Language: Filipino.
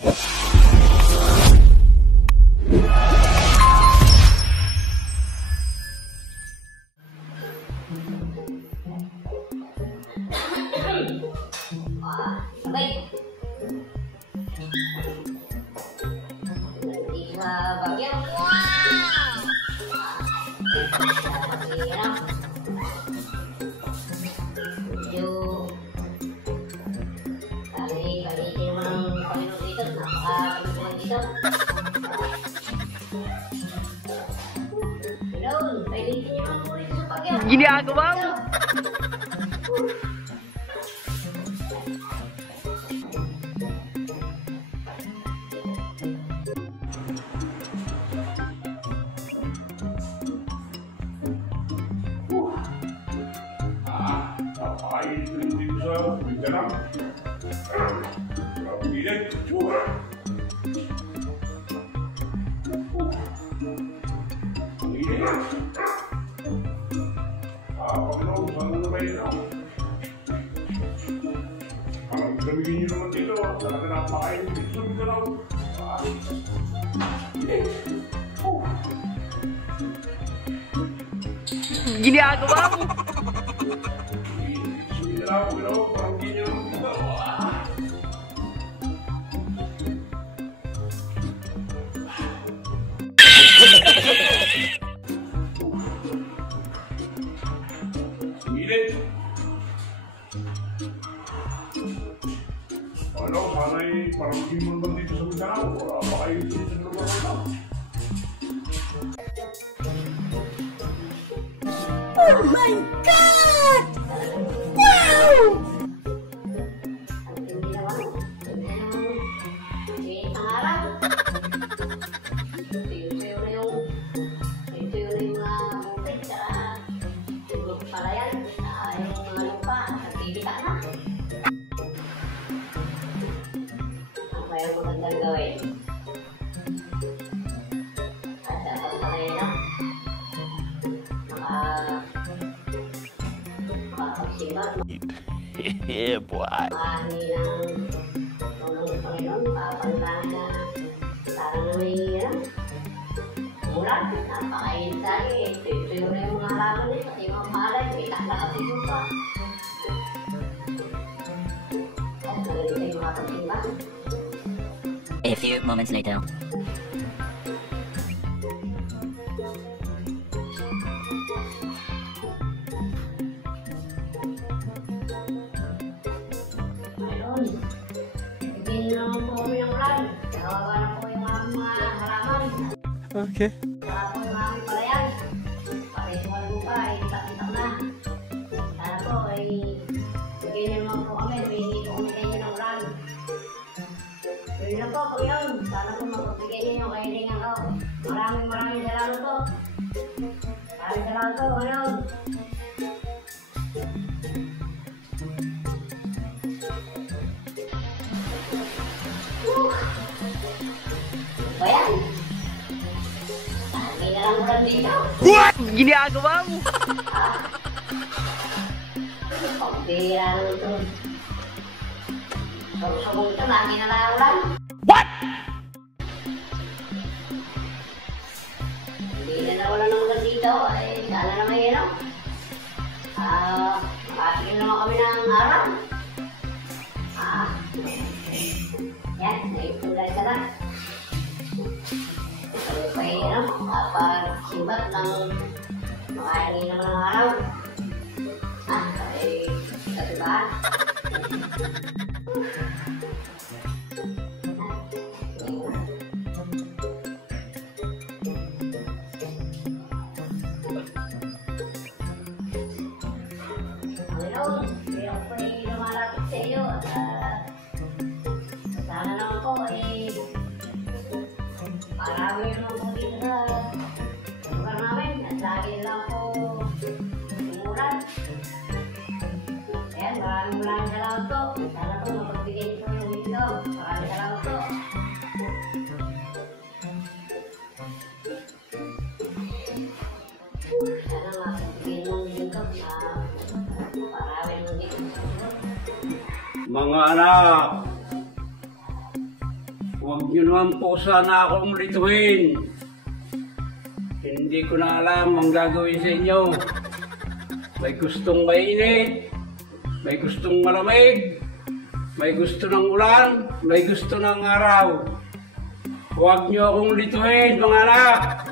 Baik. Di bagian gini aku bang. Gini aku bang. Oh my God! Wow! Apa yang magandang gawin? Ada pagkakaya makapagsimba Yeah, boy. mahani ng tulong ng Panginoon, papantahan na parang may mulan, napakain tayo tuyo na yung mga halaman niya, pati yung mga palay, may takalakapito pa. At magaling tayo makapagsimba. A few moments later. Ayun. Bigyan niyo naman po kami ng ulan. Kawawa na po yung mga halaman. Okay. Saka po yung aming palayan. Pati yung mga lupa ay itak-itak na. Sana po ay bigyan niyo naman po kami. Bigyan po kami kayo ng ulan. Yun lang po, Panginoon. Sana po mapagbigay niyo yung kahilingan ko. Maraming salamat po. Maraming salamat po, Panginoon. Bayan. May nalang ulan dito. What? Gini aku bang. Pambira naman ito. Sabong ito, lagi na lang ulan. What? Hindi na wala ng ulan dito. Ay, sana na may ano. Makatigil naman kami ng araw. Yan, naipulay ka na. Sabi pa yun, kapag-simbat ng makahingi naman ng araw. Ay, katibahan. Panginoon, hindi ako pa lumalapit sa iyo. Sana naman po marami naman po dito sa lugar namin at lagi lang po umulan. Ayan, maraming salamat po. Sana po mapagbigay niyo po yung ito. Maraming salamat po. Sana mapagbigay niyo yung ito na marami naman dito. Mga anak, Huwag niyo naman po sana akong lituhin. Hindi ko na alam ang gagawin sa inyo. May gustong mainit, may gustong malamig, may gusto ng ulan, may gusto ng araw. Huwag niyo akong lituhin, mga anak.